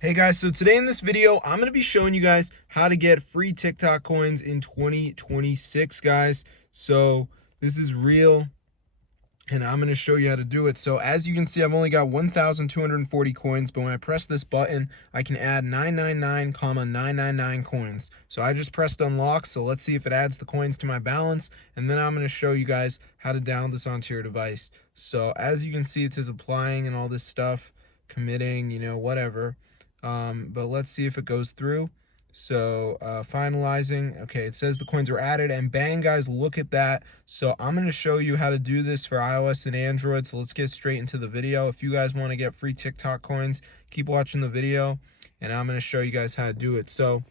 Hey guys, so today in this video, I'm going to be showing you guys how to get free TikTok coins in 2026, guys. So this is real, and I'm going to show you how to do it. So as you can see, I've only got 1,240 coins, but when I press this button, I can add 999,999 coins. So I just pressed unlock, so let's see if it adds the coins to my balance, and then I'm going to show you guys how to download this onto your device. So as you can see, it says applying and all this stuff, committing, whatever. But let's see if it goes through. So finalizing. Okay, it says the coins were added, and bang, guys, look at that. So I'm going to show you how to do this for iOS and Android. So let's get straight into the video. If you guys want to get free TikTok coins, keep watching the video, and I'm going to show you guys how to do it. So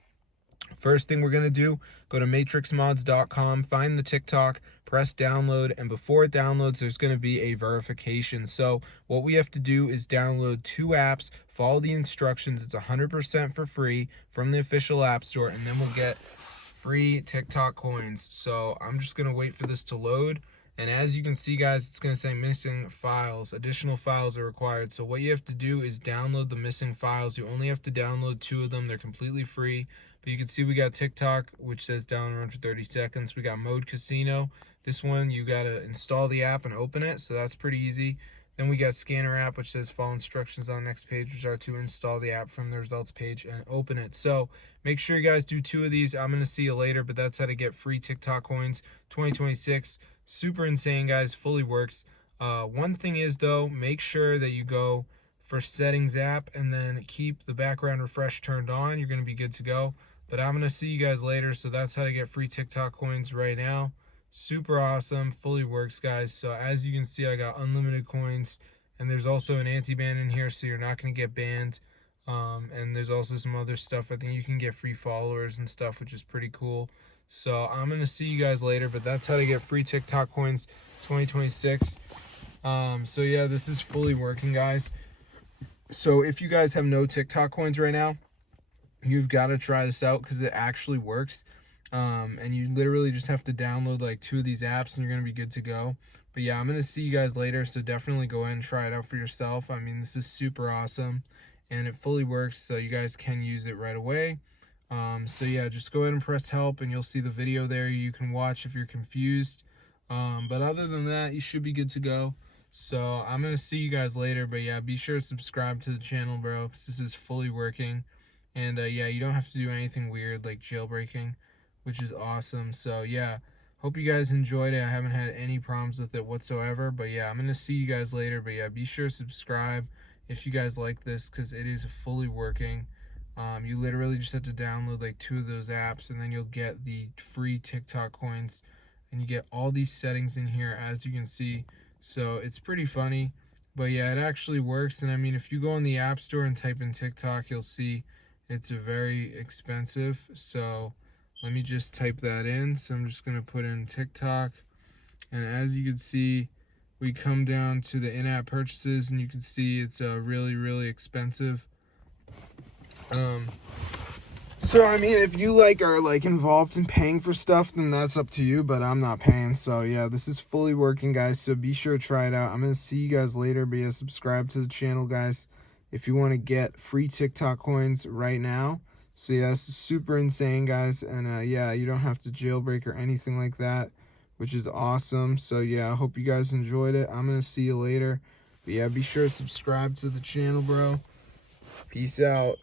first thing we're going to do, go to matrixmods.com, find the TikTok, press download, and before it downloads, there's going to be a verification. So what we have to do is download 2 apps, follow the instructions. It's 100% for free from the official app store, and then we'll get free TikTok coins. So I'm just going to wait for this to load. And as you can see, guys, it's going to say missing files. Additional files are required. So what you have to do is download the missing files. You only have to download 2 of them. They're completely free. But you can see we got TikTok, which says download for 30 seconds. We got Mode Casino. This one, you got to install the app and open it. So that's pretty easy. Then we got Scanner app, which says follow instructions on the next page, which are to install the app from the results page and open it. So make sure you guys do 2 of these. I'm going to see you later, but that's how to get free TikTok coins 2026. Super insane, guys. Fully works. One thing is, though, make sure that you go for settings app and then keep the background refresh turned on. You're going to be good to go. But I'm going to see you guys later. So that's how to get free TikTok coins right now. Super awesome. Fully works, guys. So as you can see, I got unlimited coins, and there's also an anti-ban in here, so you're not going to get banned. And there's also some other stuff. I think you can get free followers and stuff, which is pretty cool. So I'm going to see you guys later, but that's how to get free TikTok coins 2026. So yeah, this is fully working, guys. So if you guys have no TikTok coins right now, you've got to try this out because it actually works. And you literally just have to download like 2 of these apps and you're going to be good to go. But yeah, I'm going to see you guys later, so definitely go ahead and try it out for yourself. I mean, this is super awesome, and it fully works, so you guys can use it right away. So yeah, just go ahead and press help, and you'll see the video there you can watch if you're confused. But other than that, you should be good to go. So I'm going to see you guys later, but yeah, be sure to subscribe to the channel, bro, because this is fully working. And yeah, you don't have to do anything weird like jailbreaking, which is awesome. So yeah, hope you guys enjoyed it. I haven't had any problems with it whatsoever, but yeah, I'm gonna see you guys later. But yeah, be sure to subscribe if you guys like this, because it is fully working. You literally just have to download like 2 of those apps, and then you'll get the free TikTok coins, and you get all these settings in here, as you can see. So it's pretty funny, but yeah, it actually works. And I mean, if you go in the app store and type in TikTok, you'll see it's very expensive. So let me just type that in. So I'm just going to put in TikTok. And as you can see, we come down to the in-app purchases, and you can see it's really, really expensive. So I mean, if you are involved in paying for stuff, then that's up to you, but I'm not paying. So yeah, this is fully working, guys. So be sure to try it out. I'm going to see you guys later, but yeah, subscribe to the channel, guys, if you want to get free TikTok coins right now. So yeah, this is super insane, guys. And yeah, you don't have to jailbreak or anything like that, which is awesome. So yeah, I hope you guys enjoyed it. I'm going to see you later. But yeah, be sure to subscribe to the channel, bro. Peace out.